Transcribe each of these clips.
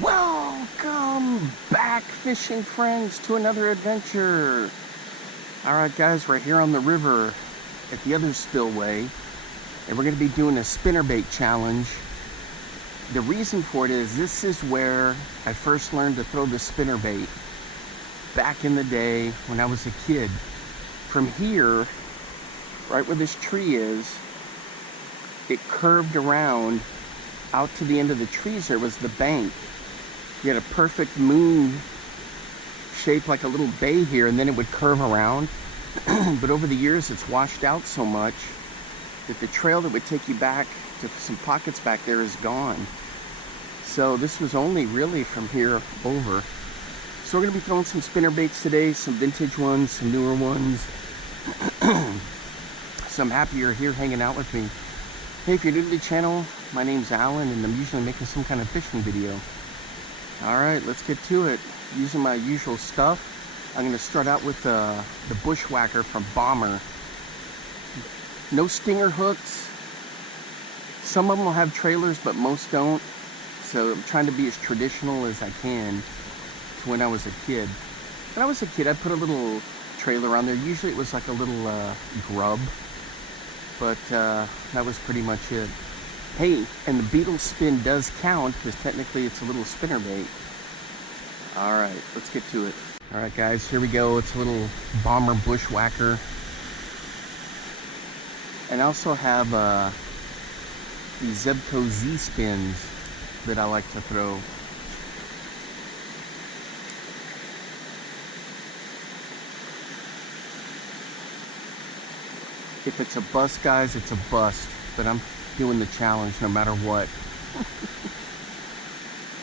Welcome back, fishing friends, to another adventure. Alright guys, we're here on the river at the other spillway, and we're going to be doing a spinnerbait challenge. The reason for it is this is where I first learned to throw the spinnerbait back in the day when I was a kid. From here, right where this tree is, it curved around out to the end of the trees. There was the bank. You had a perfect moon shaped like a little bay here, and then it would curve around. But over the years it's washed out so much that the trail that would take you back to some pockets back there is gone. So this was only really from here over. So we're going to be throwing some spinnerbaits today, some vintage ones, some newer ones. So I'm happy you're here hanging out with me. Hey, if you're new to the channel, my name's Alan, and I'm usually making some kind of fishing video. Alright, let's get to it. Using my usual stuff, I'm going to start out with the Bushwhacker from Bomber. No stinger hooks. Some of them will have trailers, but most don't. So I'm trying to be as traditional as I can to when I was a kid. When I was a kid, I'd put a little trailer on there. Usually it was like a little grub, but that was pretty much it. Hey, and the Beetle spin does count, because technically it's a little spinnerbait. Alright, let's get to it. Alright guys, here we go. It's a little Bomber Bushwhacker. And I also have the Zebco Z spins that I like to throw. If it's a bust, guys, it's a bust. But I'm doing the challenge no matter what.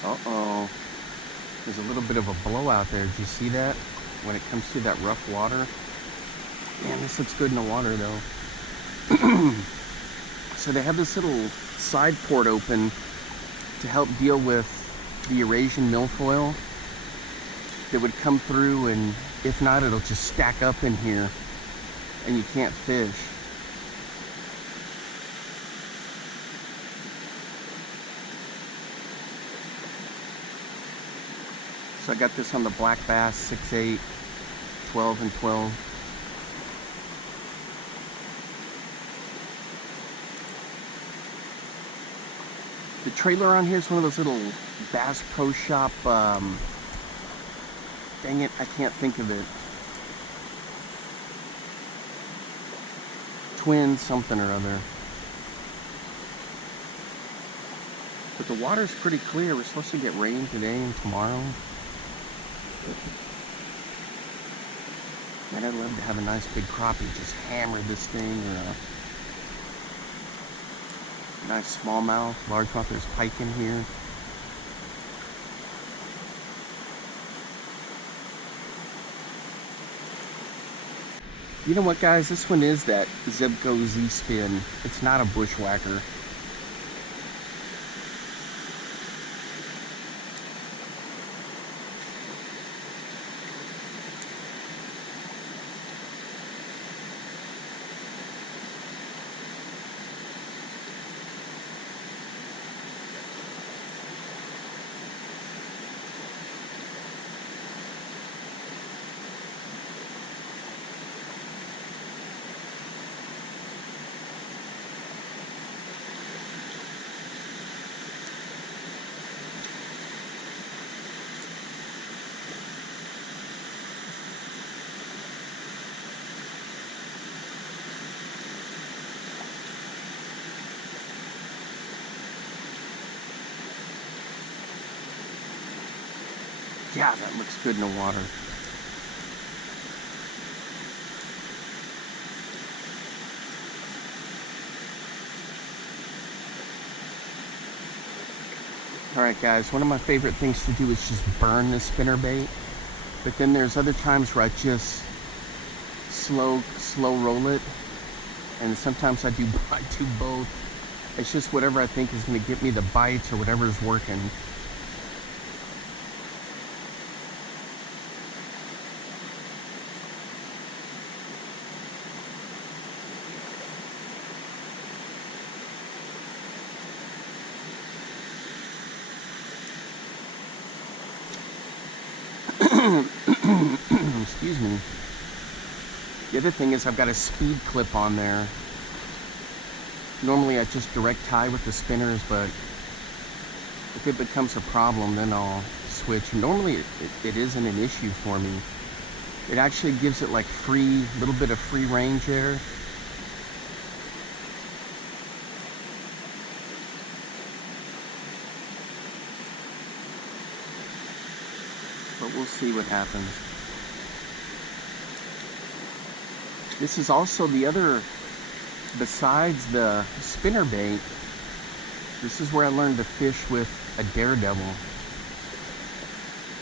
Uh-oh. There's a little bit of a blowout there. Did you see that? When it comes to that rough water. Man, this looks good in the water, though. So they have this little side port open to help deal with the Eurasian milfoil that would come through, and if not, it'll just stack up in here and you can't fish. So I got this on the black bass, 6/8, 12 and 12. The trailer on here is one of those little Bass Pro Shop, dang it, I can't think of it. Twin something or other. But the water's pretty clear. We're supposed to get rain today and tomorrow. Man, I'd love to have a nice big crappie just hammer this thing, or a nice smallmouth, largemouth. There's pike in here. You know what, guys? This one is that Zebco Z spin. It's not a Bushwhacker. Yeah, that looks good in the water. Alright guys, one of my favorite things to do is just burn the spinnerbait. But then there's other times where I just slow roll it. And sometimes I do both. It's just whatever I think is going to get me the bites or whatever's working. excuse me. The other thing is I've got a speed clip on there. Normally I just direct tie with the spinners, but if it becomes a problem, then I'll switch. Normally it isn't an issue for me. It actually gives it like free, little bit of free range there. But we'll see what happens. This is also the other, besides the spinnerbait, this is where I learned to fish with a daredevil.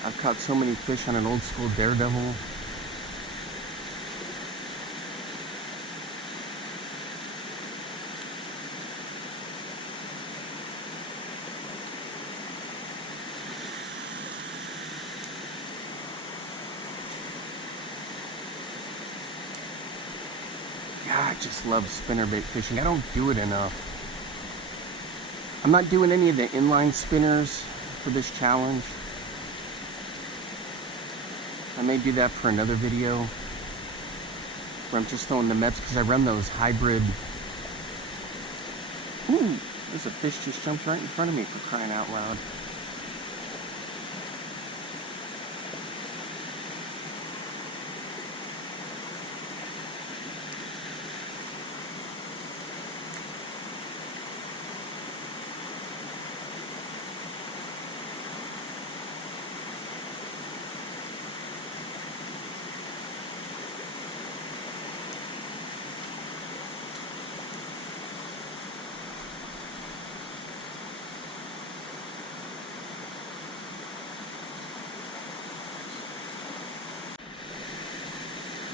I've caught so many fish on an old school daredevil. God, I just love spinnerbait fishing. I don't do it enough. I'm not doing any of the inline spinners for this challenge. I may do that for another video where I'm just throwing the Meps, because I run those hybrid. Ooh, there's a fish just jumped right in front of me, for crying out loud.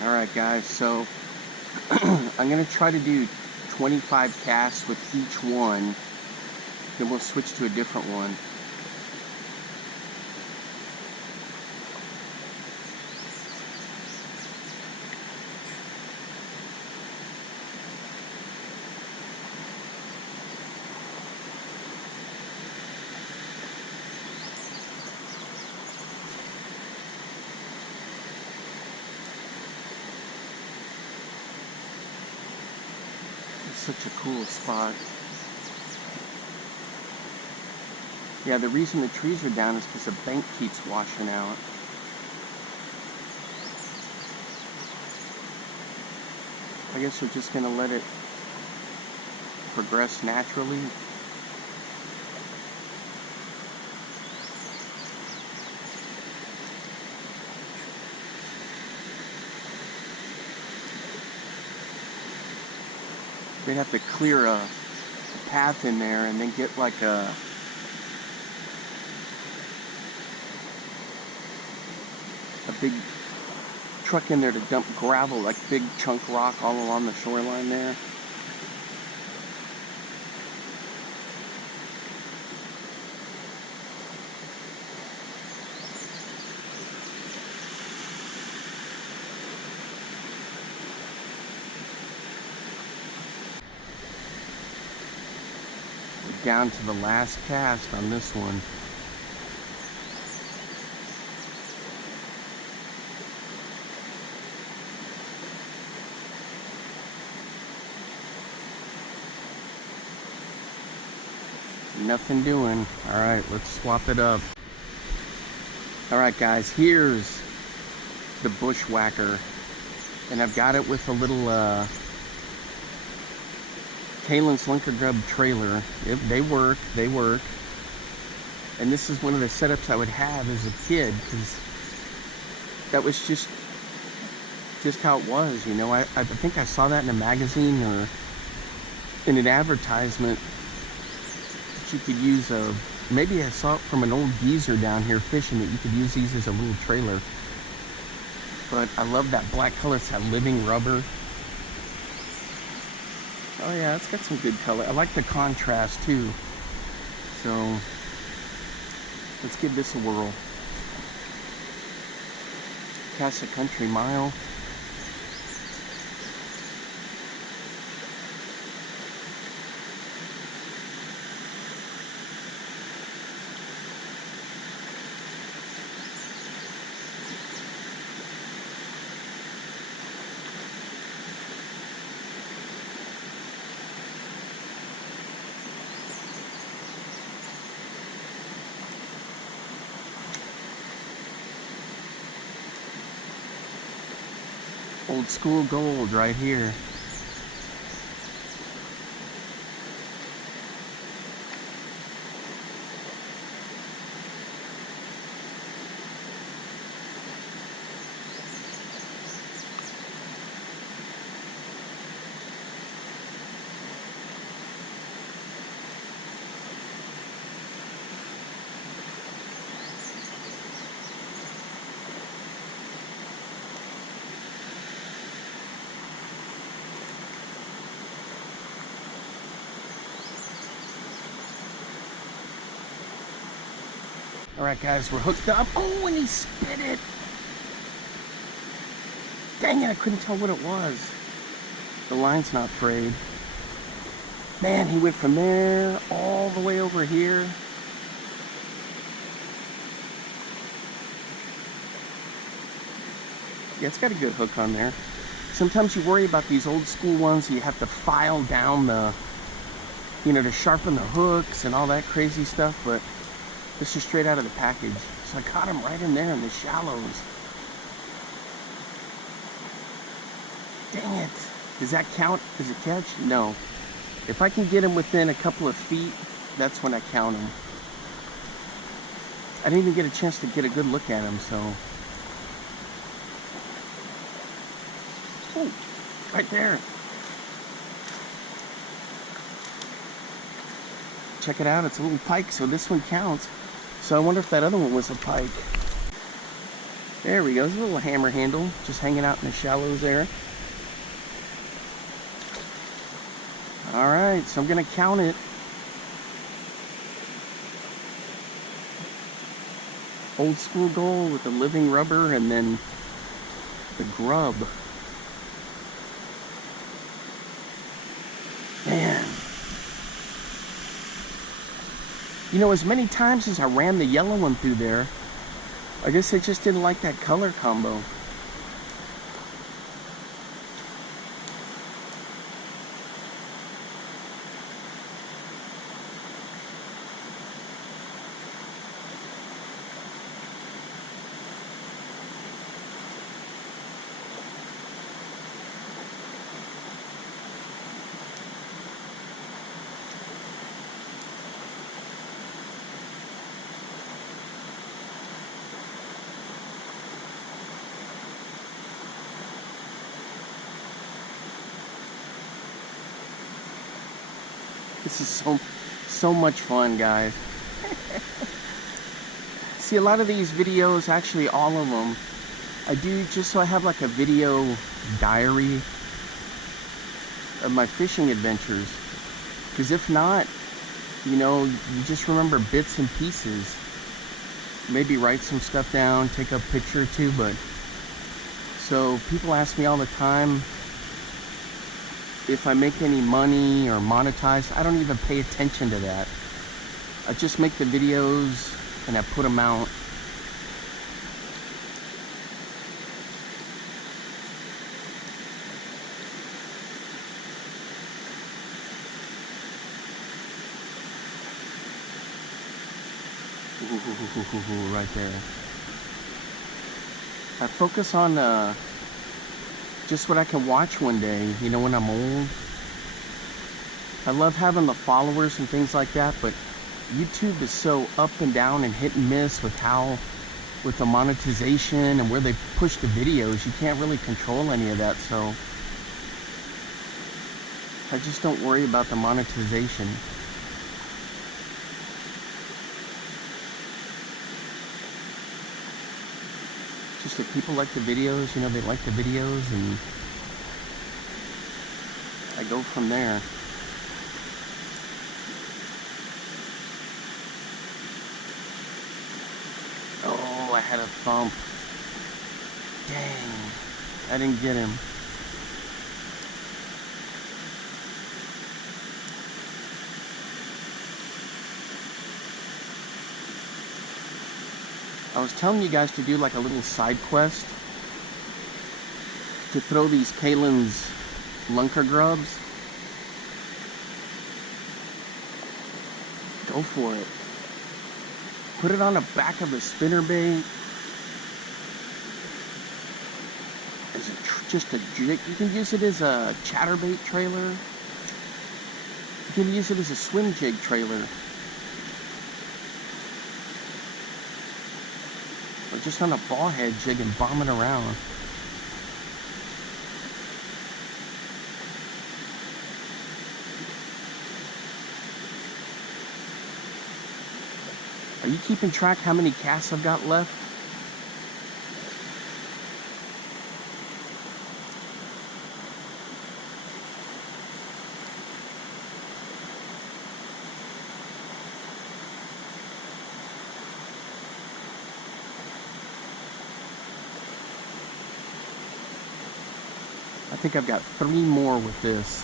Alright guys, so I'm going to try to do 25 casts with each one, then we'll switch to a different one. Such a cool spot. Yeah, the reason the trees are down is because the bank keeps washing out. I guess we're just going to let it progress naturally. They'd have to clear a path in there and then get like a big truck in there to dump gravel, like big chunk rock all along the shoreline there. Down to the last cast on this one. Nothing doing. Alright, let's swap it up. Alright guys, here's the Bushwhacker. And I've got it with a little Kalen Slinker Grub trailer. They work. And this is one of the setups I would have as a kid, because that was just how it was, you know. I think I saw that in a magazine or in an advertisement that you could use maybe I saw it from an old geezer down here fishing, that you could use these as a little trailer. But I love that black color. It's that living rubber. Oh yeah, it's got some good color. I like the contrast too. So let's give this a whirl. Cast a country mile. Old school gold right here. Alright guys, we're hooked up. Oh, and he spit it! Dang it, I couldn't tell what it was. The line's not frayed. Man, he went from there all the way over here. Yeah, it's got a good hook on there. Sometimes you worry about these old school ones, you have to file down the, you know, to sharpen the hooks and all that crazy stuff, but this is straight out of the package. So I caught him right in there in the shallows. Dang it. Does that count as a catch? No. If I can get him within a couple of feet, that's when I count him. I didn't even get a chance to get a good look at him, so. Oh, right there. Check it out, it's a little pike, so this one counts. So I wonder if that other one was a pike. There we go, it's a little hammer handle, just hanging out in the shallows there. Alright, so I'm gonna count it. Old school gold with the living rubber and then the grub. Man. You know, as many times as I ran the yellow one through there, I guess I just didn't like that color combo. This is so much fun, guys. See, a lot of these videos, actually all of them, I do just so I have like a video diary of my fishing adventures. Because if not, you know, you just remember bits and pieces. Maybe write some stuff down, take a picture or two, but so people ask me all the time if I make any money or monetize. I don't even pay attention to that. I just make the videos and I put them out. Ooh, right there. I focus on just what I can watch one day, you know, when I'm old. I love having the followers and things like that, but YouTube is so up and down and hit and miss with the monetization and where they push the videos. You can't really control any of that, so I just don't worry about the monetization. Just that people like the videos, you know, they like the videos, and I go from there. Oh, I had a thump. Dang, I didn't get him. I was telling you guys to do like a little side quest to throw these Kalen's lunker grubs. Go for it. Put it on the back of a spinnerbait. as just a jig. You can use it as a chatterbait trailer. You can use it as a swim jig trailer. Or just on a ball head jig and bombing around. Are you keeping track how many casts I've got left? I think I've got 3 more with this.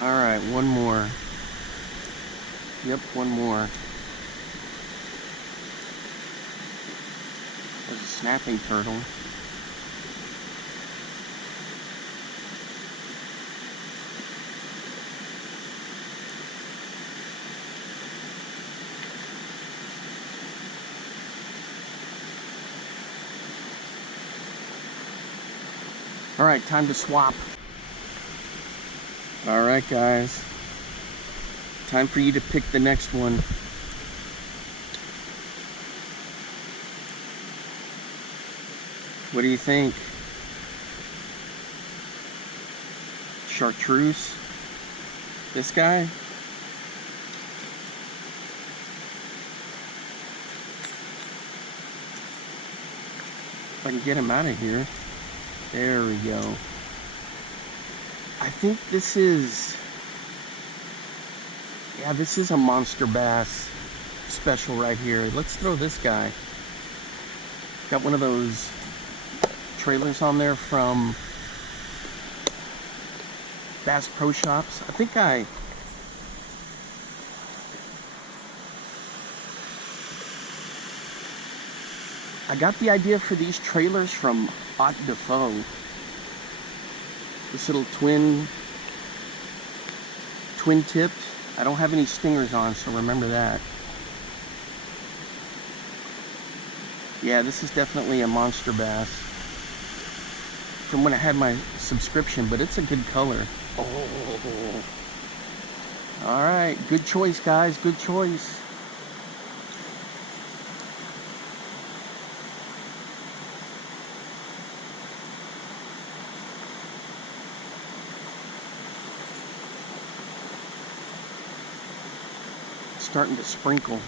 Alright, one more. Yep, one more. There's a snapping turtle. Alright, time to swap. Alright guys, time for you to pick the next one. What do you think? Chartreuse? This guy? If I can get him out of here. There we go. I think this is, yeah, this is a monster bass special right here. Let's throw this guy. Got one of those trailers on there from Bass Pro Shops. I think I got the idea for these trailers from Haute de Faux. This little twin tipped. I don't have any stingers on, so remember that. Yeah, this is definitely a monster bass from when I had my subscription, but it's a good color. Oh. All right, good choice, guys. Good choice. Starting to sprinkle.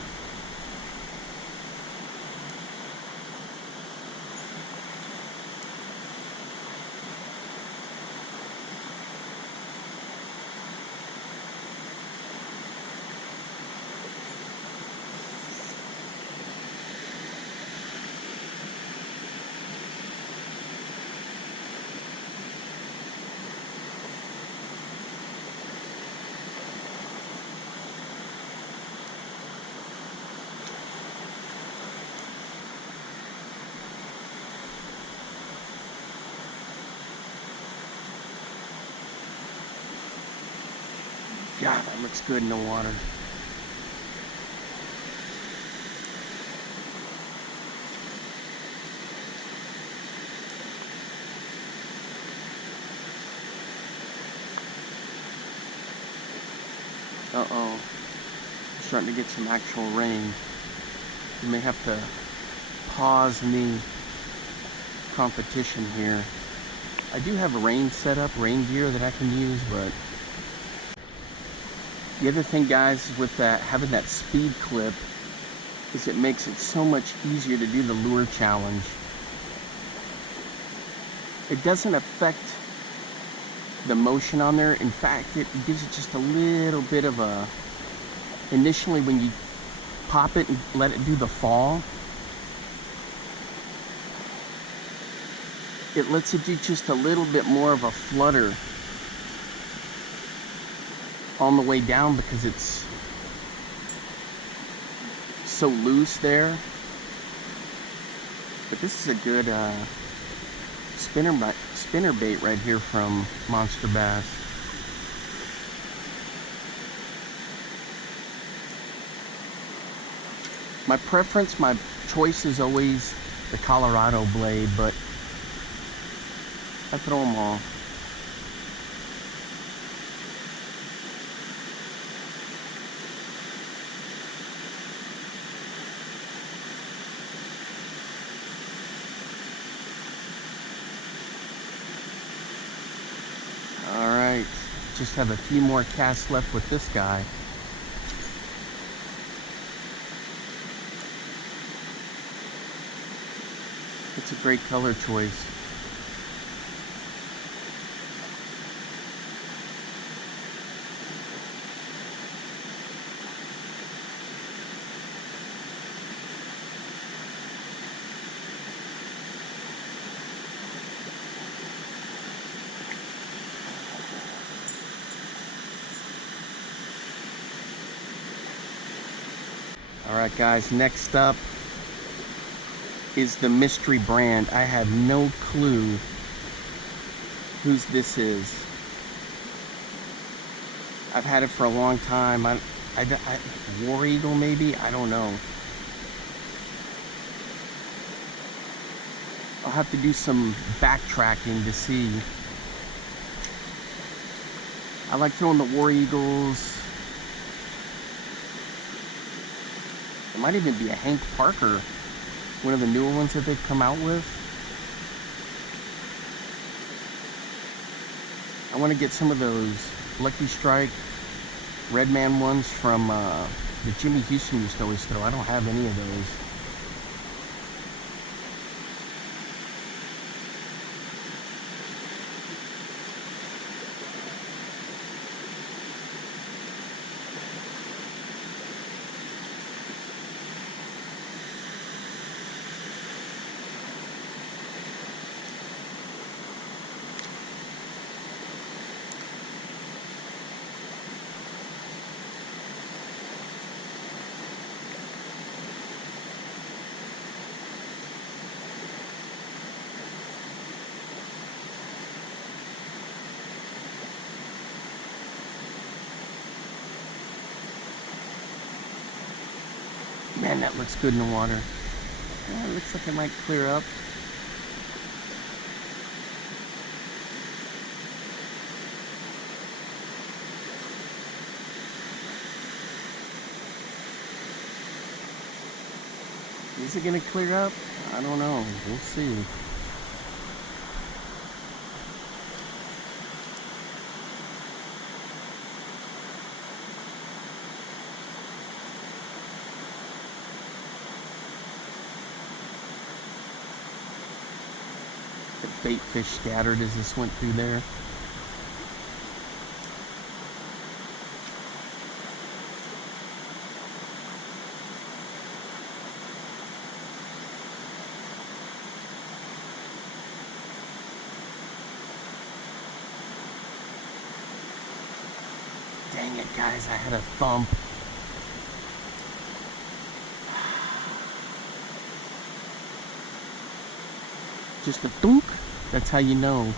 God, that looks good in the water. Uh-oh. We're starting to get some actual rain. You may have to pause the competition here. I do have a rain setup, rain gear that I can use, but the other thing, guys, with that, having that speed clip, is it makes it so much easier to do the lure challenge. It doesn't affect the motion on there. In fact, it gives it just a little bit of a, initially when you pop it and let it do the fall, it lets it do just a little bit more of a flutter on the way down because it's so loose there. But this is a good spinnerbait right here from Monster Bass. My preference, my choice is always the Colorado blade, but I throw them all. Alright, just have a few more casts left with this guy. It's a great color choice. Alright guys, next up is the mystery brand. I have no clue whose this is. I've had it for a long time. War Eagle maybe? I don't know. I'll have to do some backtracking to see. I like throwing the War Eagles. It might even be a Hank Parker, one of the newer ones that they've come out with. I want to get some of those Lucky Strike Redman ones from that Jimmy Houston used to always throw. I don't have any of those. Man, that looks good in the water. It looks like it might clear up. Is it gonna clear up? I don't know. We'll see. Bait fish scattered as this went through there. Dang it, guys, I had a thump. Just a thunk. That's how you know.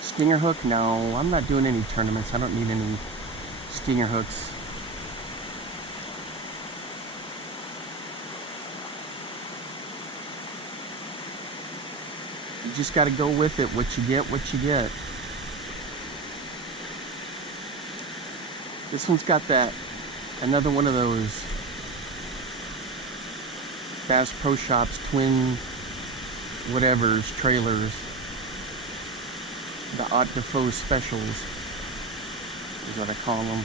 Stinger hook? No, I'm not doing any tournaments. I don't need any stinger hooks. You just got to go with it. What you get, what you get. This one's got that, another one of those Bass Pro Shops twin whatever's trailers, the Haute de Faux specials. is what I call them.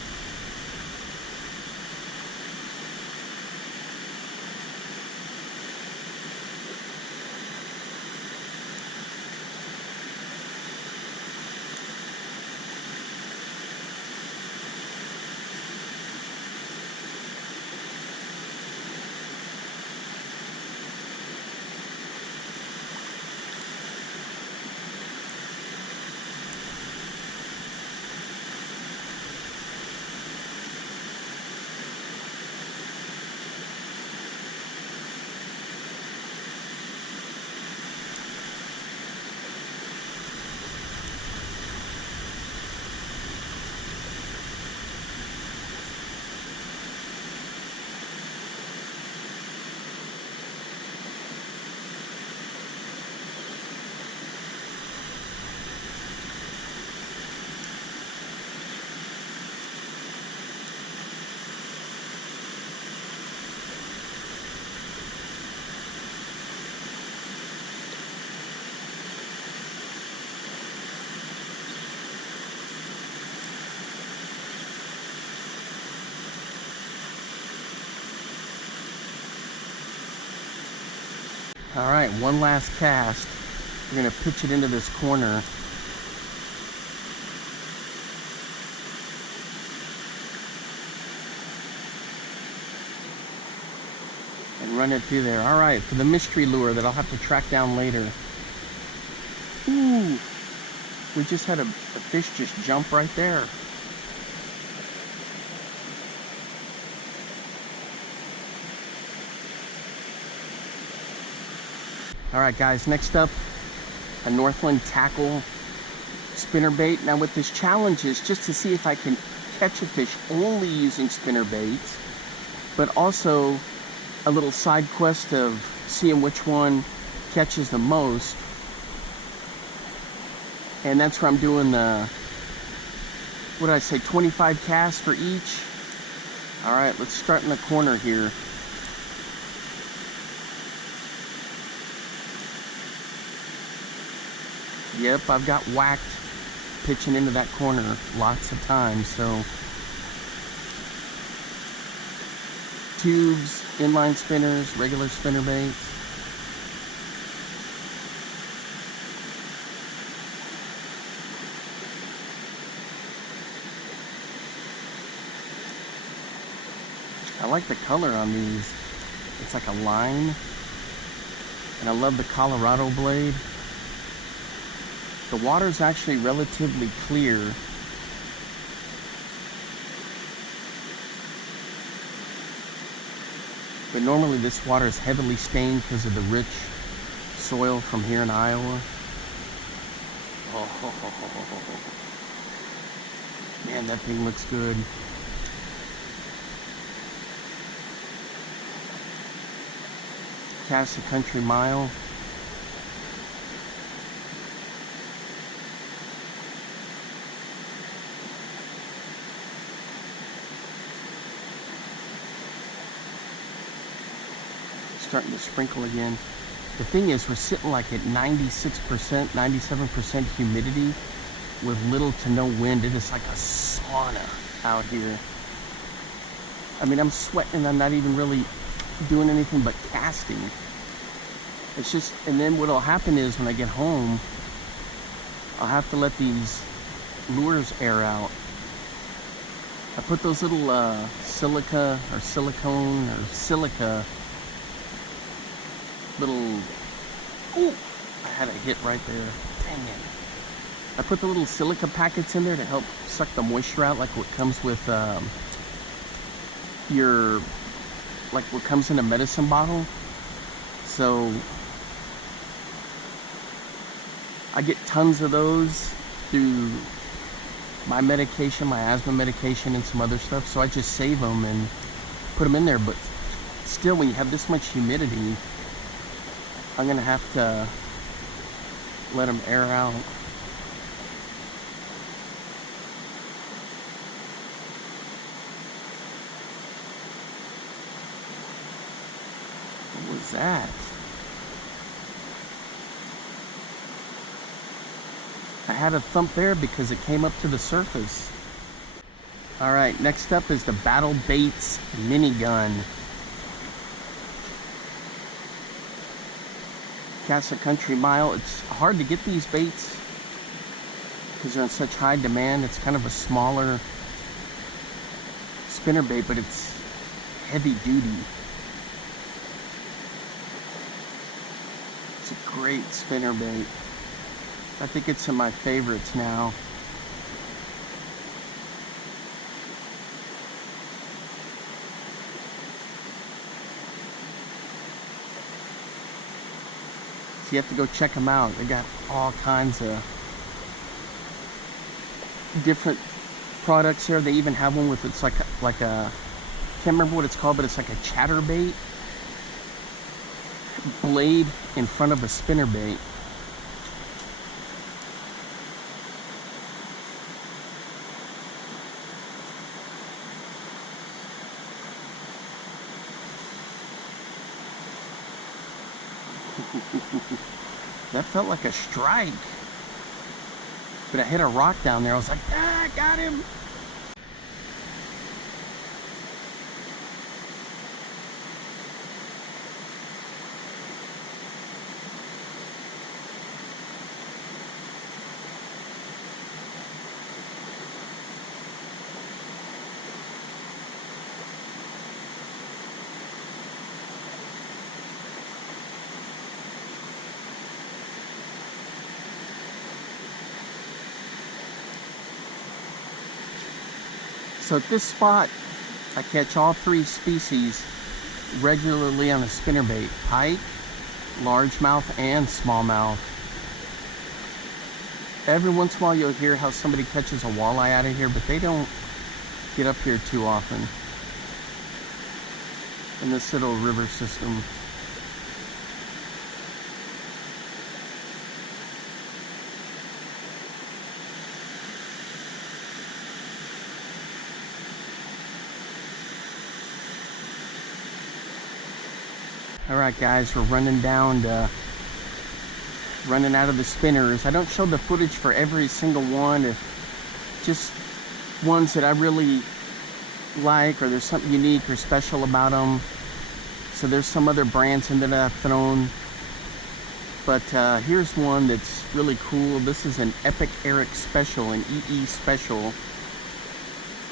All right, one last cast. We're gonna pitch it into this corner. And run it through there. All right, for the mystery lure that I'll have to track down later. Ooh, we just had a fish just jump right there. All right, guys, next up, a Northland tackle spinnerbait. Now with this challenge is just to see if I can catch a fish only using spinnerbaits, but also a little side quest of seeing which one catches the most. And that's where I'm doing the, what did I say, 25 casts for each. All right, let's start in the corner here. Yep, I've got whacked pitching into that corner lots of times, so. Tubes, inline spinners, regular spinnerbaits. I like the color on these. It's like a line. And I love the Colorado blade. The water's actually relatively clear. But normally this water is heavily stained because of the rich soil from here in Iowa. Oh, man, that thing looks good. Cast a country mile. Starting to sprinkle again. The thing is, we're sitting like at 96%, 97% humidity with little to no wind. It is like a sauna out here. I mean, I'm sweating and I'm not even really doing anything but casting. It's just, and then what'll happen is when I get home, I'll have to let these lures air out. I put those little silica or silicone or silica little, ooh, I had a hit right there. Dang it. I put the little silica packets in there to help suck the moisture out, like what comes with like what comes in a medicine bottle. So I get tons of those through my medication, my asthma medication, and some other stuff. So I just save them and put them in there. But still, when you have this much humidity, I'm gonna have to let them air out. What was that? I had a thump there because it came up to the surface. All right, next up is the Battle Baits minigun. Cast a Country Mile. It's hard to get these baits because they're in such high demand. It's kind of a smaller spinnerbait, but it's heavy duty. It's a great spinnerbait. I think it's in my favorites now. So you have to go check them out. They got all kinds of different products here. They even have one with, it's like a can't remember what it's called, but it's like a chatterbait blade in front of a spinnerbait. That felt like a strike. But I hit a rock down there. I was like, ah, I got him. So at this spot, I catch all three species regularly on a spinnerbait: pike, largemouth, and smallmouth. Every once in a while you'll hear how somebody catches a walleye out of here, but they don't get up here too often in this little river system. Alright guys, we're running out of the spinners. I don't show the footage for every single one, just ones that I really like, or there's something unique or special about them. So there's some other brands in that I've thrown, but here's one that's really cool. This is an Epic Eric Special, an EE Special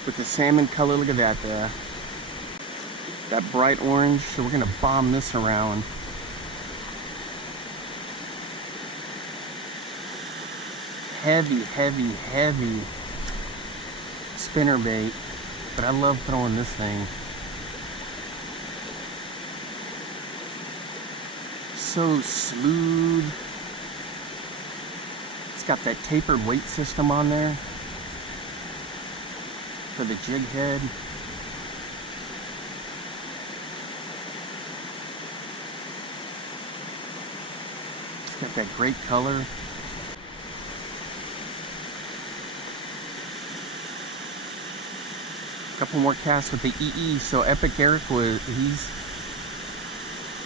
with the salmon color. Look at that, that bright orange. So we're gonna bomb this around. Heavy, heavy, heavy spinnerbait, but I love throwing this thing. So smooth. It's got that tapered weight system on there for the jig head. It's got that great color. Couple more casts with the EE. So Epic Eric he's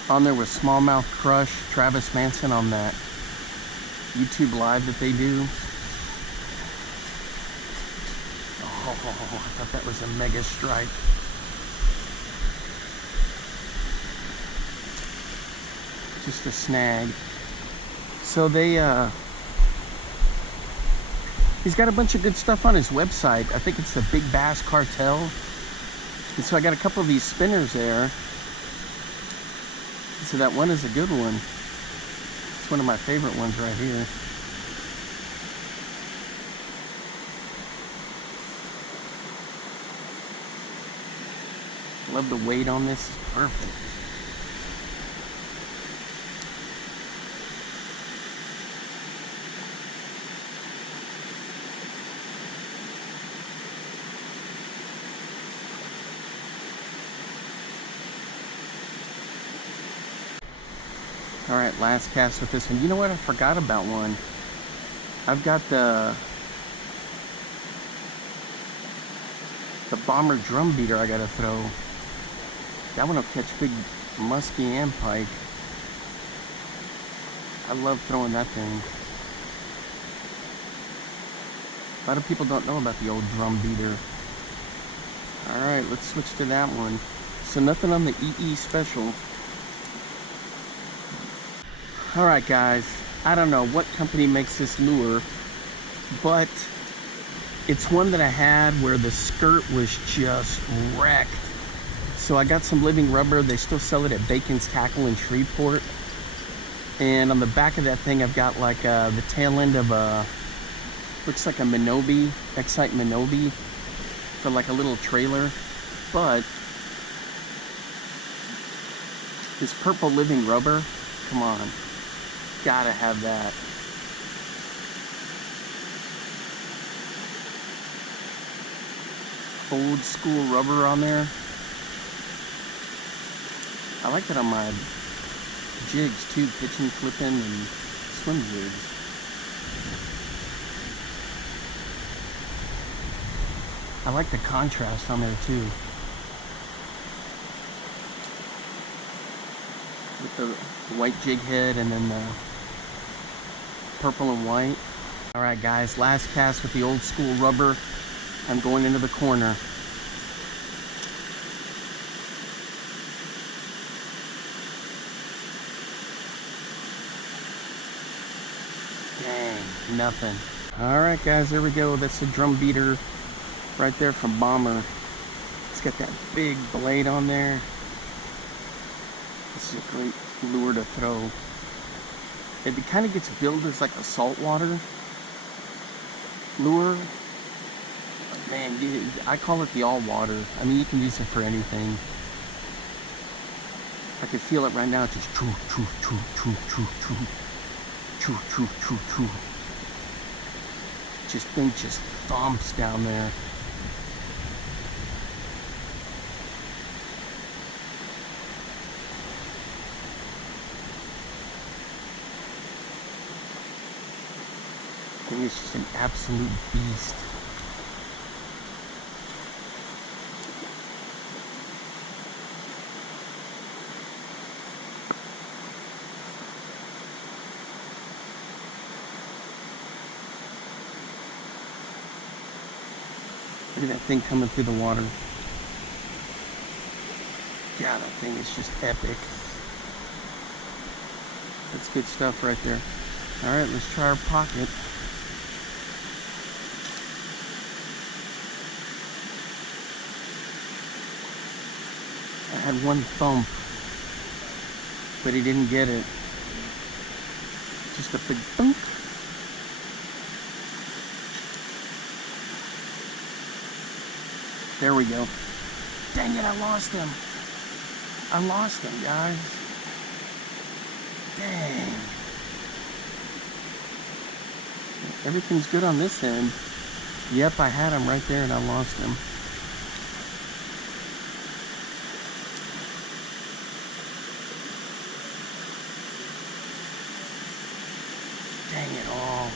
on there with Smallmouth Crush, Travis Manson on that YouTube live that they do. Oh, I thought that was a mega strike. Just a snag. So he's got a bunch of good stuff on his website. I think it's the Big Bass Cartel. And so I got a couple of these spinners there. So that one is a good one. It's one of my favorite ones right here. Love the weight on this. It's perfect. Alright, last cast with this one. You know what? I forgot about one. I've got the bomber drum beater I gotta throw. That one will catch big muskie and pike. I love throwing that thing. A lot of people don't know about the old drum beater. Alright, let's switch to that one. So nothing on the EE special. Alright guys, I don't know what company makes this lure, but it's one that I had where the skirt was just wrecked. So I got some living rubber. They still sell it at Bacon's Tackle in Shreveport. And on the back of that thing, I've got like the tail end of a, looks like a Minobi, Excite Minobi, for like a little trailer. But this purple living rubber, come on, gotta have that. Old school rubber on there. I like that on my jigs too, pitching, flipping, and swim jigs. I like the contrast on there too. With the white jig head and then the purple and white. Alright guys, last cast with the old school rubber. I'm going into the corner. Dang, nothing. Alright guys, there we go. That's a drum beater right there from Bomber. It's got that big blade on there. This is a great lure to throw. It kind of gets billed as like a saltwater lure. Man, I call it the all-water. I mean, you can use it for anything. I can feel it right now. It's just choo, choo, choo, choo, choo, choo, choo, choo, choo, choo. Just thing just thumps down there. Thing is just an absolute beast. Look at that thing coming through the water. God, that thing is just epic. That's good stuff right there. Alright, let's try our pocket. I had one thump, but he didn't get it. Just a big thunk. There we go. Dang it, I lost him. I lost him, guys. Dang. Everything's good on this end. Yep, I had him right there and I lost him. Dang it all.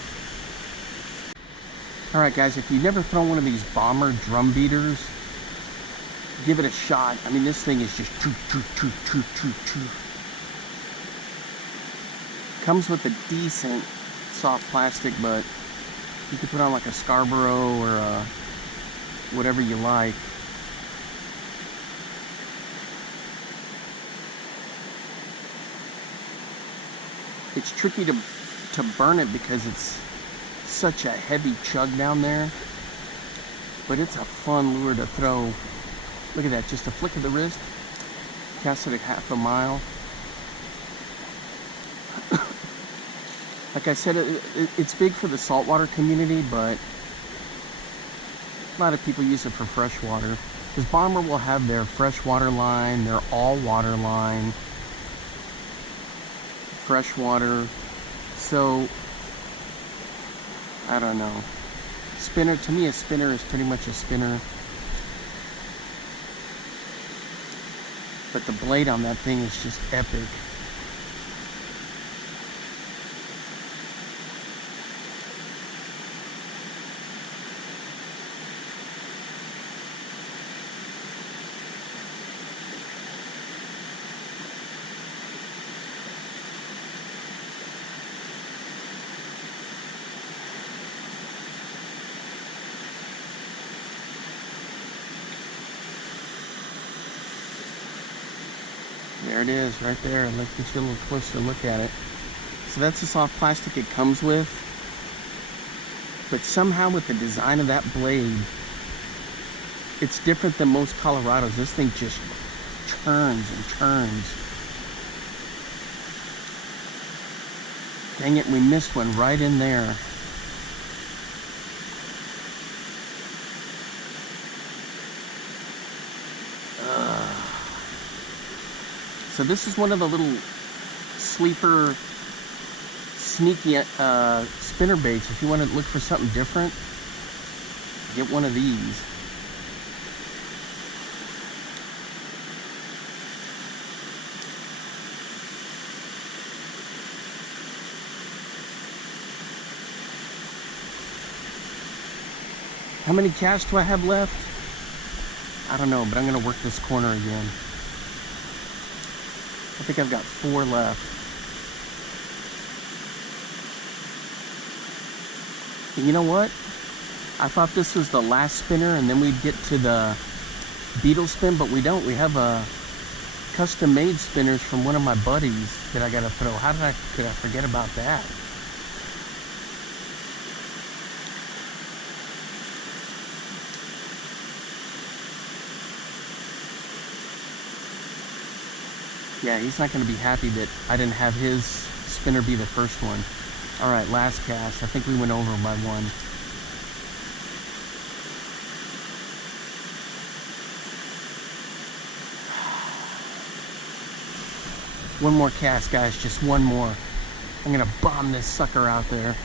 Alright guys, if you've never thrown one of these Bomber drum beaters, give it a shot. I mean, this thing is just choo, choo, choo, choo, choo, choo. Comes with a decent soft plastic, but you can put on like a Scarborough or a whatever you like. It's tricky to burn it because it's such a heavy chug down there, but it's a fun lure to throw. Look at that, just a flick of the wrist, cast it at half a mile. Like I said, it's big for the saltwater community, but a lot of people use it for freshwater. Because Bomber will have their freshwater line, their all-water line, freshwater. So, I don't know. Spinner, to me a spinner is pretty much a spinner. But the blade on that thing is just epic. There it is, right there. Let's get you a little closer look at it. So that's the soft plastic it comes with. But somehow with the design of that blade, it's different than most Colorados. This thing just turns and turns. Dang it, we missed one right in there. So this is one of the little sleeper, sneaky spinnerbaits. If you want to look for something different, get one of these. How many casts do I have left? I don't know, but I'm gonna work this corner again. I think I've got 4 left. And you know what? I thought this was the last spinner and then we'd get to the Beetle spin, but we don't. We have custom made spinners from one of my buddies that I gotta throw. Could I forget about that? Yeah, he's not going to be happy that I didn't have his spinner be the first one. All right, last cast. I think we went over by 1. One more cast, guys. Just one more. I'm going to bomb this sucker out there.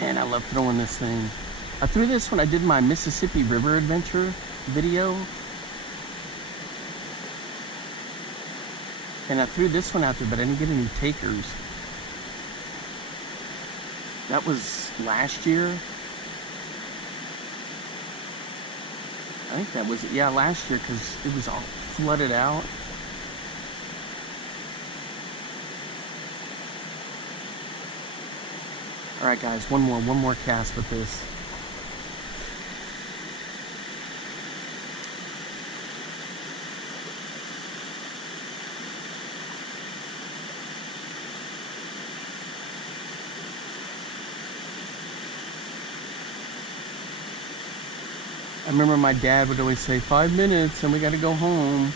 Man, I love throwing this thing. I threw this when I did my Mississippi River adventure video. And I threw this one out there, but I didn't get any takers. That was last year. I think that was, yeah, last year, because it was all flooded out. All right, guys, one more cast with this. I remember my dad would always say 5 minutes and we got to go home,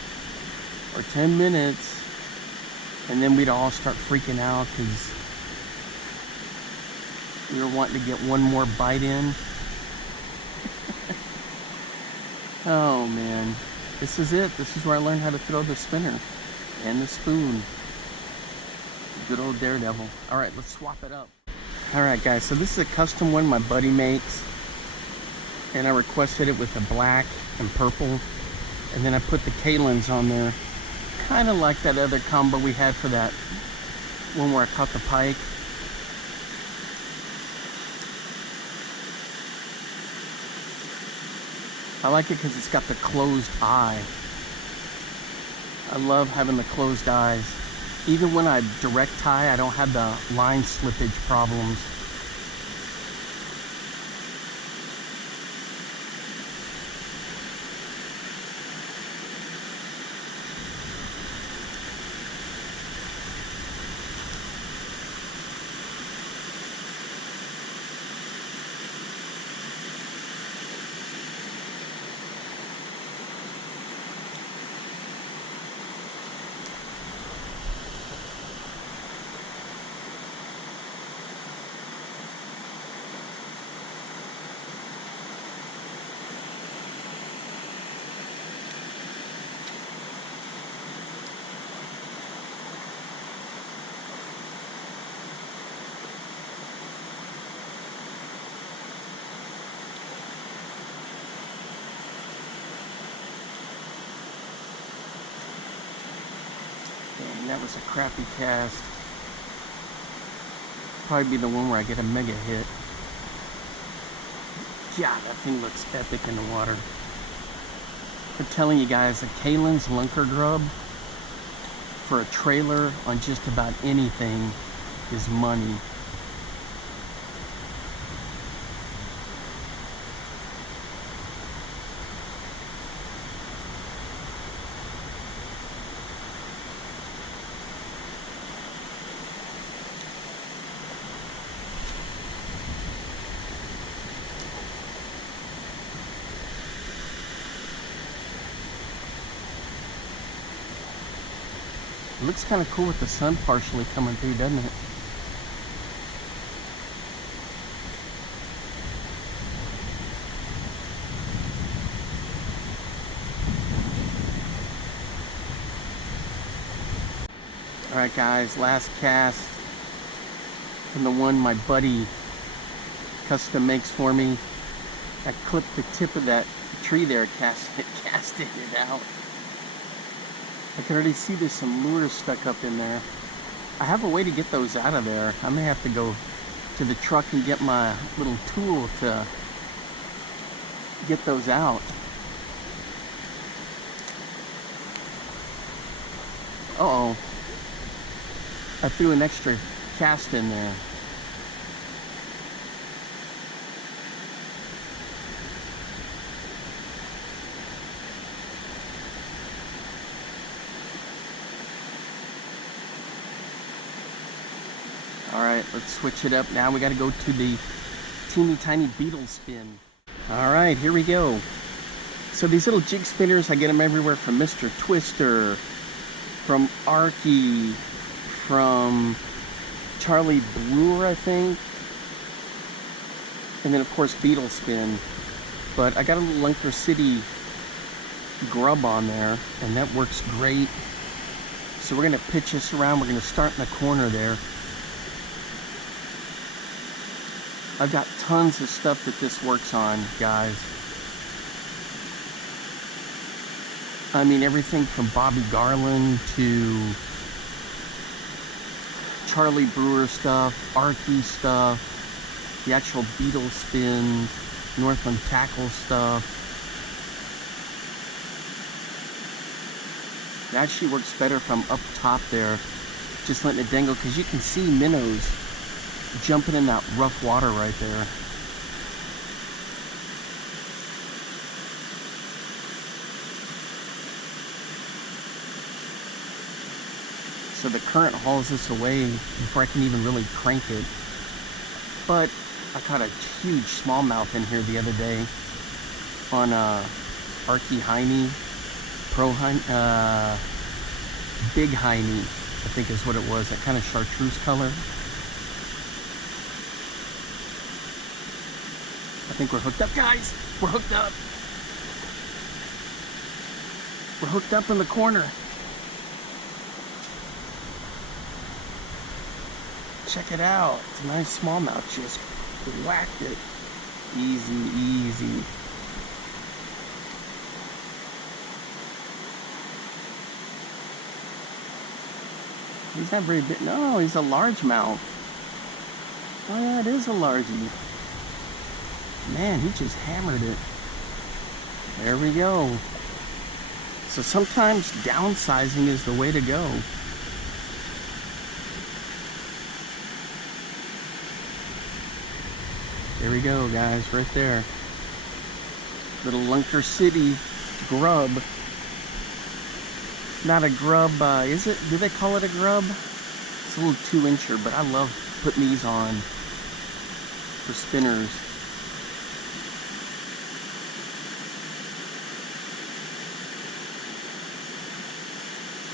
or 10 minutes, and then we'd all start freaking out because we were wanting to get one more bite in. Oh man, this is it. This is where I learned how to throw the spinner and the spoon. Good old Daredevil. All right, let's swap it up. All right, guys, so this is a custom one my buddy makes. And I requested it with the black and purple, and then I put the Kalins on there, kind of like that other combo we had for that one where I caught the pike. I like it because it's got the closed eye. I love having the closed eyes. Even when I direct tie, I don't have the line slippage problems. That was a crappy cast. Probably be the one where I get a mega hit. Yeah, that thing looks epic in the water. I'm telling you guys, a Kalin's Lunker Grub for a trailer on just about anything is money. It looks kind of cool with the sun partially coming through, doesn't it? Alright guys, last cast from the one my buddy custom makes for me. I clipped the tip of that tree there, casting it out. I can already see there's some lures stuck up in there. I have a way to get those out of there. I may have to go to the truck and get my little tool to get those out. Uh-oh. I threw an extra cast in there. Alright, let's switch it up. Now we got to go to the teeny tiny Beetle spin. Alright, here we go. So these little jig spinners, I get them everywhere from Mr. Twister, from Arky, from Charlie Brewer, I think. And then of course Beetle spin. But I got a little Lunker City grub on there, and that works great. So we're going to pitch this around. We're going to start in the corner there. I've got tons of stuff that this works on, guys. I mean, everything from Bobby Garland to Charlie Brewer stuff, Arky stuff, the actual Beetle spin, Northland Tackle stuff. It actually works better from up top there, just letting it dangle, because you can see minnows jumping in that rough water right there. So the current hauls this away before I can even really crank it. But I caught a huge smallmouth in here the other day on Arky Heine, Big Heine, I think is what it was, that kind of chartreuse color. I think we're hooked up, guys. We're hooked up. We're hooked up in the corner. Check it out. It's a nice smallmouth. Just whacked it. Easy, easy. He's not very big. No, he's a largemouth. Oh yeah, it is a largie. Man, he just hammered it. There we go. So sometimes downsizing is the way to go. There we go, guys, right there. Little Lunker City grub. Not a grub, is it? Do they call it a grub? It's a little 2-incher, but I love putting these on for spinners.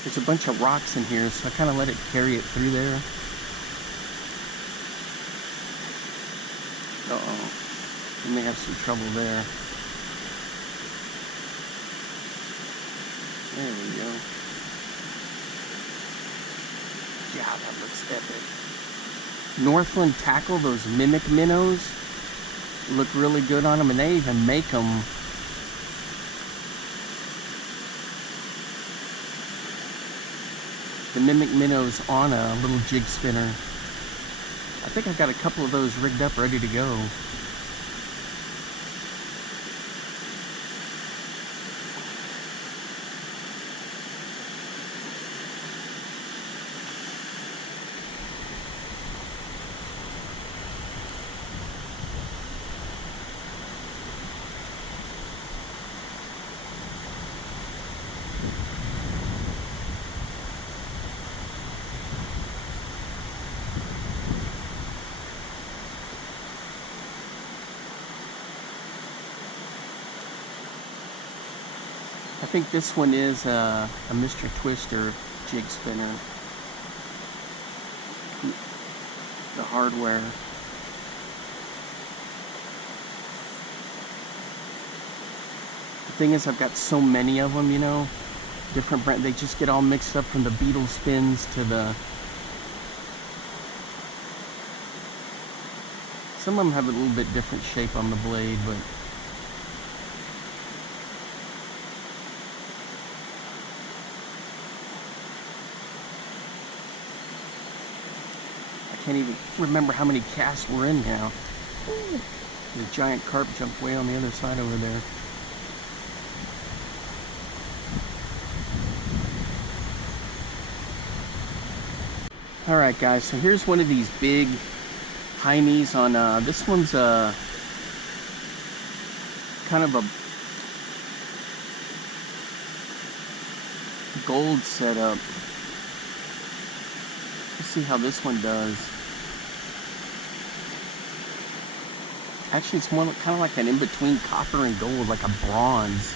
There's a bunch of rocks in here, so I kind of let it carry it through there. Uh-oh. We may have some trouble there. There we go. Yeah, that looks epic. Northland Tackle, those mimic minnows, look really good on them, and they even make them. The mimic minnows on a little jig spinner. I think I've got a couple of those rigged up, ready to go. I think this one is a Mr. Twister jig spinner. The hardware. The thing is, I've got so many of them, you know, different brand. They just get all mixed up from the Beetle spins to the... Some of them have a little bit different shape on the blade, but... I can't even remember how many casts we're in now. The giant carp jumped way on the other side over there. Alright guys, so here's one of these big heineys on, this one's kind of a gold setup. Let's see how this one does. Actually, it's more kind of like an in-between copper and gold, like a bronze.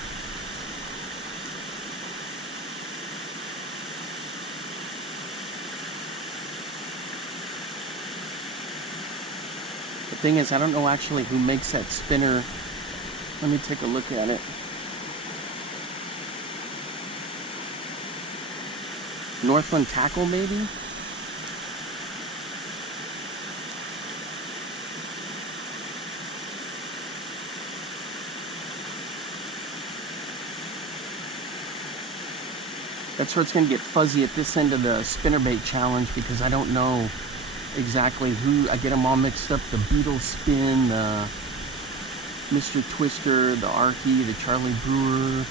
The thing is, I don't know actually who makes that spinner. Let me take a look at it. Northland Tackle, maybe? That's where it's going to get fuzzy at this end of the spinnerbait challenge, because I don't know exactly who. I get them all mixed up. The Beetle spin, the Mr. Twister, the Arky, the Charlie Brewer.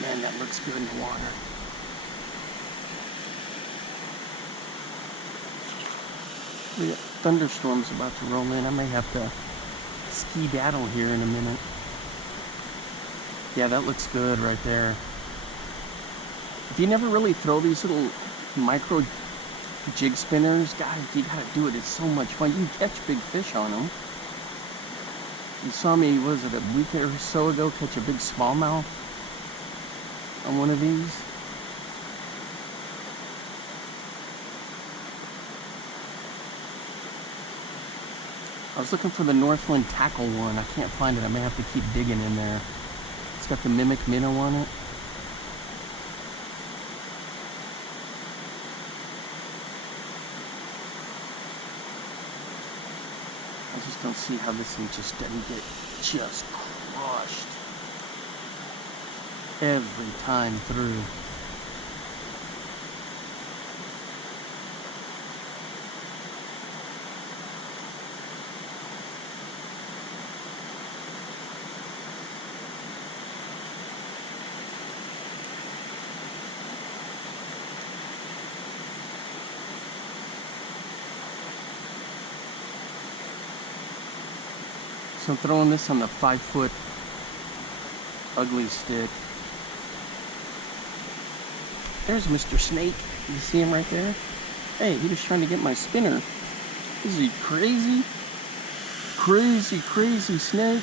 Man, that looks good in the water. We got thunderstorms about to roll in. I may have to skedaddle here in a minute. Yeah, that looks good right there. If you never really throw these little micro jig spinners, guys, you gotta do it. It's so much fun. You can catch big fish on them. You saw me, what was it, a week or so ago, catch a big smallmouth on one of these. I was looking for the Northland Tackle one. I can't find it. I may have to keep digging in there. It's got the Mimic minnow on it. I just don't see how this thing just doesn't get just crushed every time through. So I'm throwing this on the 5-foot ugly stick. There's Mr. Snake. You see him right there? Hey, he was trying to get my spinner. Is he crazy? Crazy, crazy snake.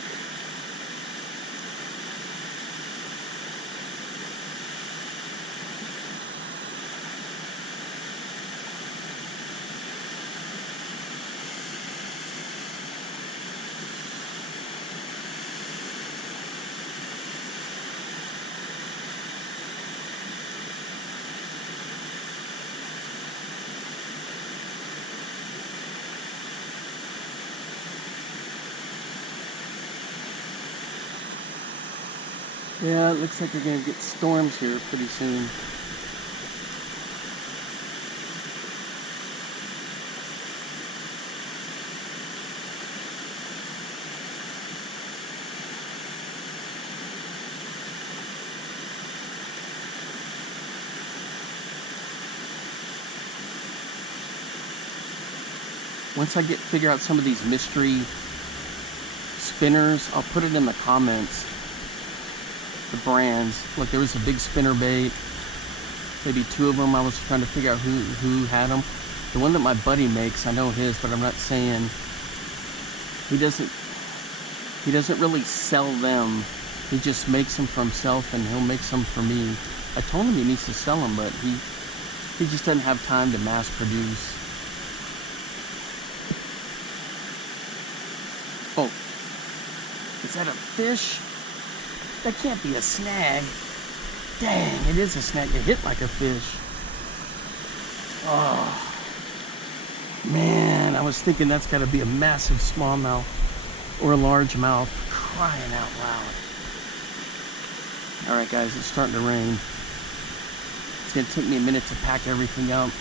Yeah, it looks like we're going to get storms here pretty soon. Once I figure out some of these mystery spinners, I'll put it in the comments. The brands. Look, there was a big spinnerbait. Maybe 2 of them. I was trying to figure out who had them. The one that my buddy makes, I know his, but I'm not saying. He doesn't really sell them. He just makes them for himself, and he'll make some for me. I told him he needs to sell them, but he just doesn't have time to mass produce. Oh, is that a fish? That can't be a snag. Dang, it is a snag. It hit like a fish. Oh, man, I was thinking that's got to be a massive smallmouth or a largemouth. Crying out loud. All right, guys, it's starting to rain. It's going to take me a minute to pack everything up.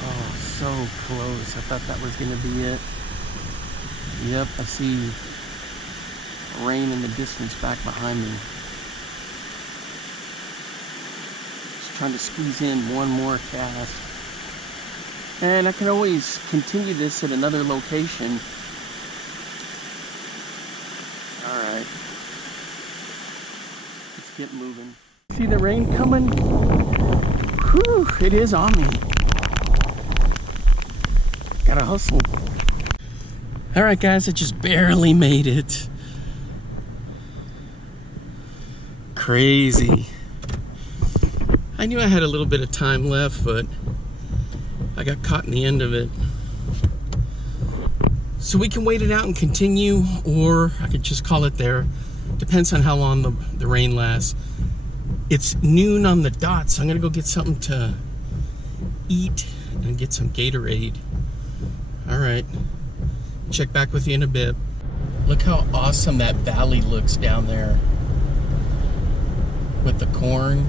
Oh, so close. I thought that was going to be it. Yep, I see rain in the distance back behind me. Just trying to squeeze in one more cast. And I can always continue this at another location. Alright. Let's get moving. See the rain coming? Whew, it is on me. Gotta hustle. Alright guys, I just barely made it. Crazy. I knew I had a little bit of time left, but I got caught in the end of it. So we can wait it out and continue, or I could just call it there. Depends on how long the rain lasts. It's noon on the dot, so I'm gonna go get something to eat and get some Gatorade. All right, check back with you in a bit. Look how awesome that valley looks down there with the corn.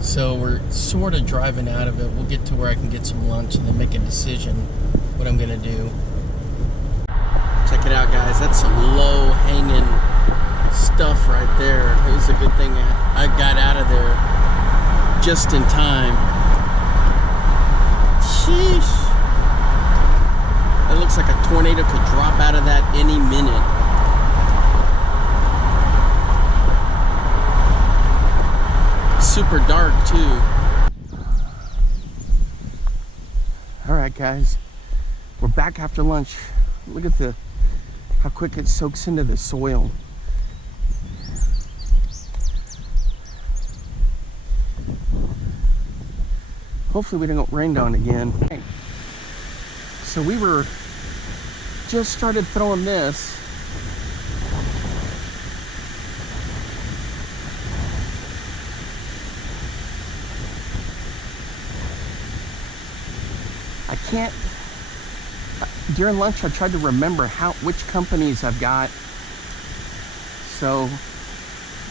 So we're sort of driving out of it. We'll get to where I can get some lunch and then make a decision what I'm gonna do. Check it out, guys. That's some low-hanging stuff right there. It was a good thing I got out of there just in time. Sheesh. It looks like a tornado could drop out of that any minute. Super dark too. All right, guys, we're back after lunch. Look at how quick it soaks into the soil. Hopefully we don't get rained on again. So we were just started throwing this. I can't, during lunch I tried to remember which companies I've got. So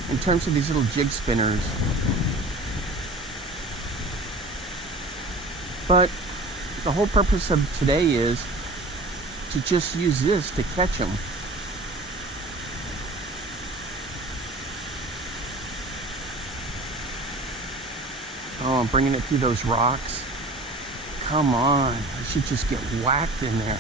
in terms of these little jig spinners, but the whole purpose of today is to just use this to catch them. Oh, I'm bringing it through those rocks. Come on, I should just get whacked in there.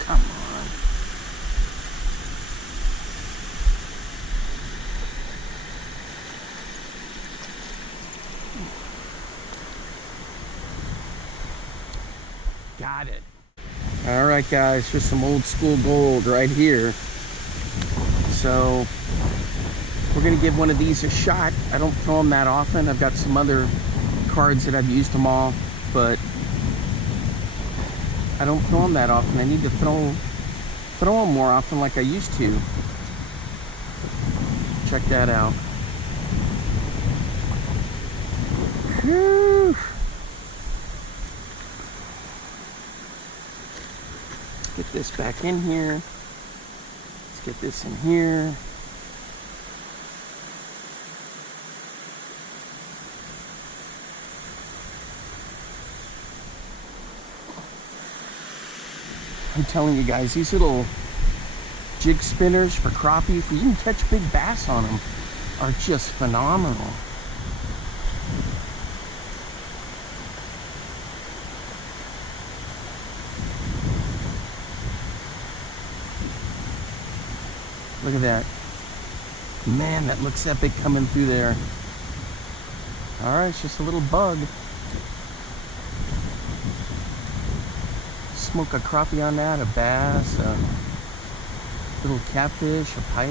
Come on. Got it. All right, guys, here's some old school gold right here. So we're gonna give one of these a shot. I don't throw them that often. I've got some other cards that I've used them all, but I don't throw them that often. I need to throw them more often like I used to. Check that out. Whew. Get this back in here. Let's get this in here. I'm telling you guys, these little jig spinners for crappie, if you can catch big bass on them, are just phenomenal. Look at that. Man, that looks epic coming through there. All right, it's just a little bug. Smoke a crappie on that, a bass, a little catfish, a pike.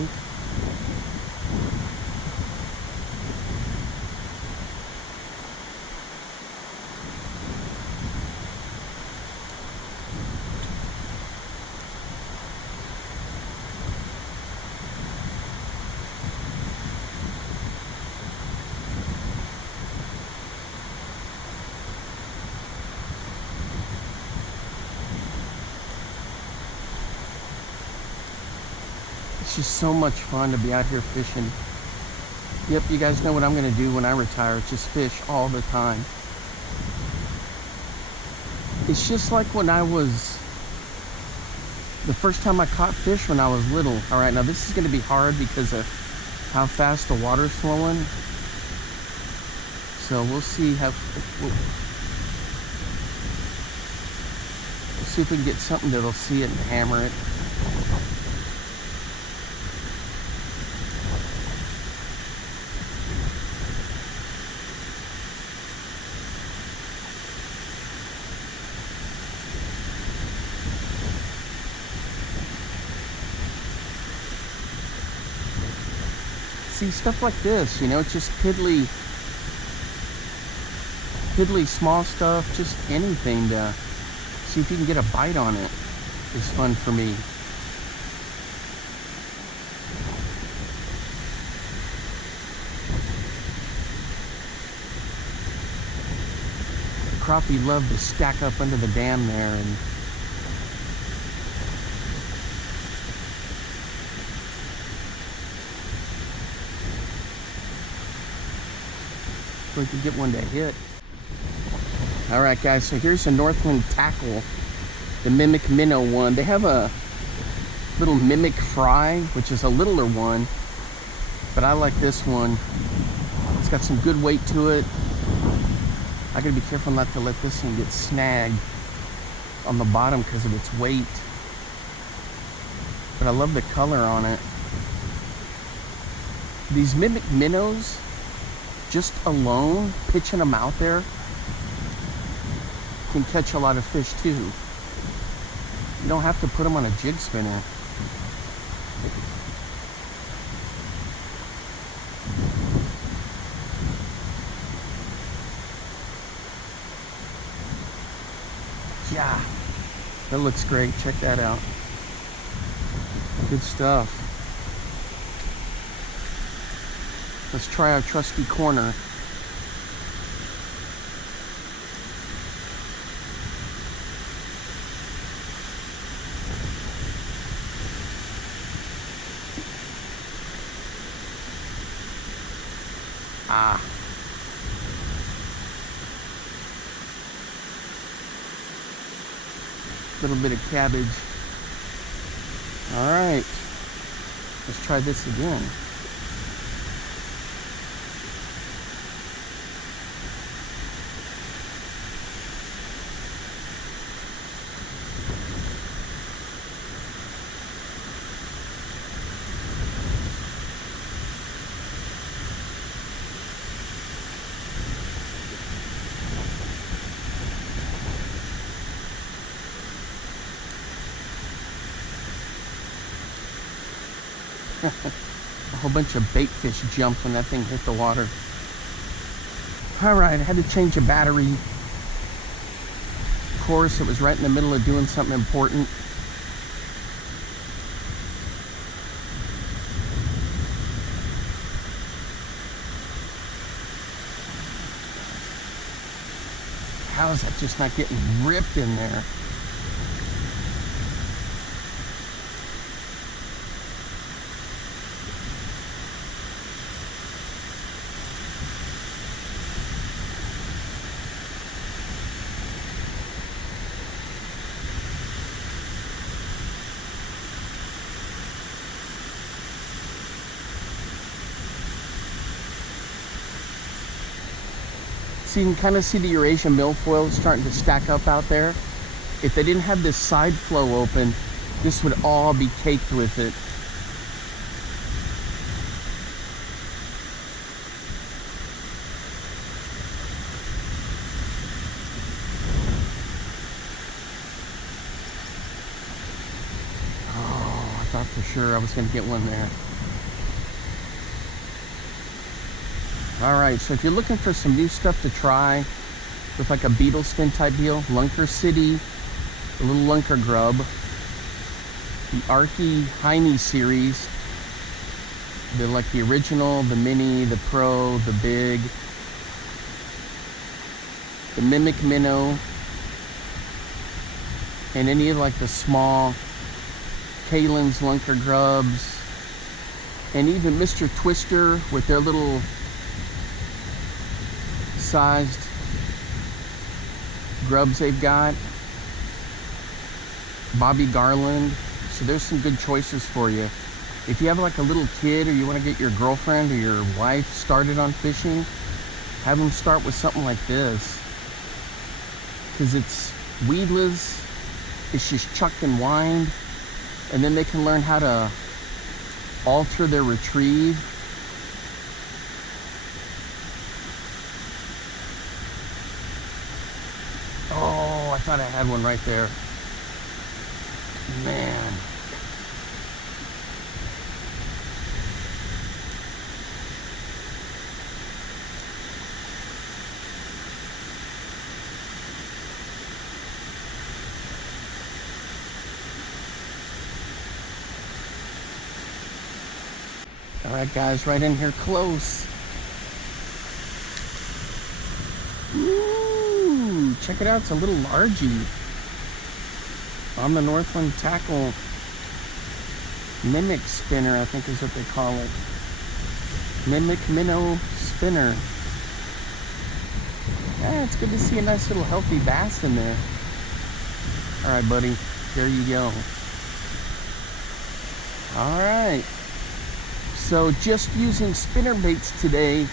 It's just so much fun to be out here fishing. Yep, you guys know what I'm gonna do when I retire. Just fish all the time. It's just like when I was, the first time I caught fish when I was little. All right, now this is gonna be hard because of how fast the water's flowing. So we'll see how, we'll see if we can get something that'll see it and hammer it. See, stuff like this, you know, just piddly small stuff, just anything to see if you can get a bite on it is fun for me. The crappie love to stack up under the dam there, and we could get one to hit. All right, guys, so here's a Northland tackle, the Mimic Minnow one. They have a little Mimic Fry, which is a littler one, but I like this one. It's got some good weight to it. I gotta be careful not to let this thing get snagged on the bottom because of its weight. But I love the color on it. These Mimic Minnows, just alone, pitching them out there, can catch a lot of fish too. You don't have to put them on a jig spinner. Yeah, that looks great. Check that out. Good stuff. Let's try our trusty corner. Ah. Little bit of cabbage. All right. Let's try this again. A whole bunch of bait fish jumped when that thing hit the water. All right, I had to change a battery. Of course, it was right in the middle of doing something important. How is that just not getting ripped in there? So you can kind of see the Eurasian milfoil starting to stack up out there. If they didn't have this side flow open, this would all be caked with it. thought for sure I was going to get one there. Alright, so if you're looking for some new stuff to try with like a Beetle spin type deal, Lunker City, the little Lunker Grub, the Arky Heine series, the original, the mini, the pro, the big, the Mimic Minnow, and any of like the small Kalen's Lunker Grubs, and even Mr. Twister with their little sized grubs they've got, Bobby Garland. So there's some good choices for you. If you have like a little kid, or you want to get your girlfriend or your wife started on fishing, have them start with something like this, because it's weedless, it's just chucked and wind, and then they can learn how to alter their retrieve. Oh, I thought I had one right there. Man. All right, guys, right in here close. Ooh, check it out. It's a little largie on the Northland Tackle Mimic Spinner, I think is what they call it. Mimic Minnow Spinner. Yeah, it's good to see a nice little healthy bass in there. All right, buddy, there you go. All right. So just using spinner baits today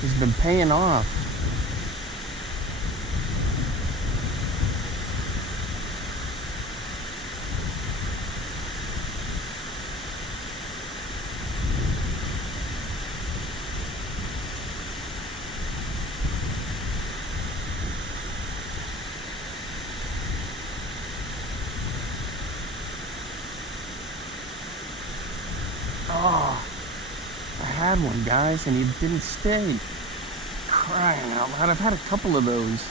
has been paying off. Oh, I had one, guys, and he didn't stay. Crying out loud. I've had a couple of those.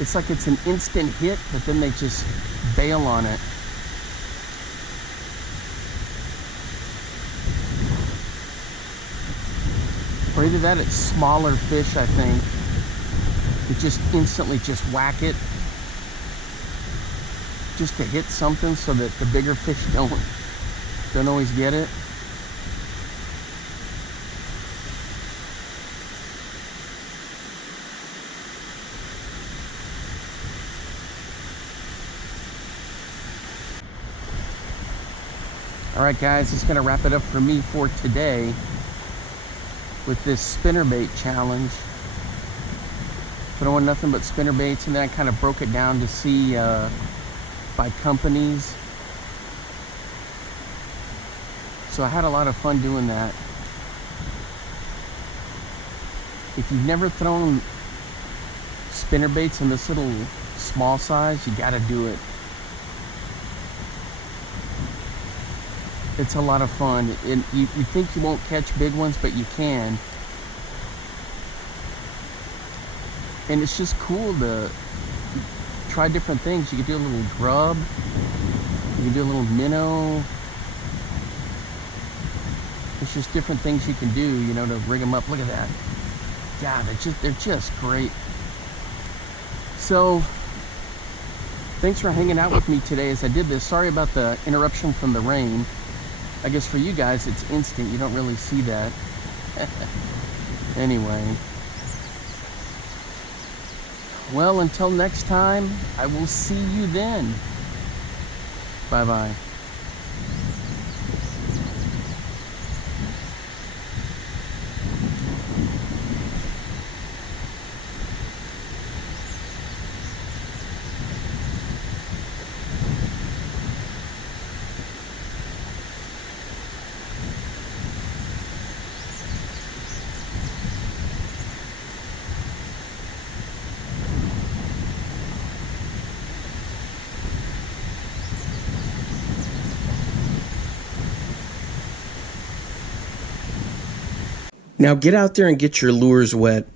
It's like it's an instant hit, but then they just bail on it. Or either that, it's smaller fish, I think. You just instantly just whack it just to hit something so that the bigger fish don't always get it. All right, guys, it's gonna wrap it up for me for today with this spinnerbait challenge. Throwing nothing but spinnerbaits, and then I kind of broke it down to see by companies. So I had a lot of fun doing that. If you've never thrown spinnerbaits in this little small size, you gotta do it. It's a lot of fun. You think you won't catch big ones, but you can. And it's just cool to try different things. You can do a little grub, you can do a little minnow. It's just different things you can do, you know, to rig them up. Look at that. Yeah, they're just great. So, thanks for hanging out with me today as I did this. Sorry about the interruption from the rain. I guess for you guys, it's instant. You don't really see that. Anyway. Well, until next time, I will see you then. Bye-bye. Now get out there and get your lures wet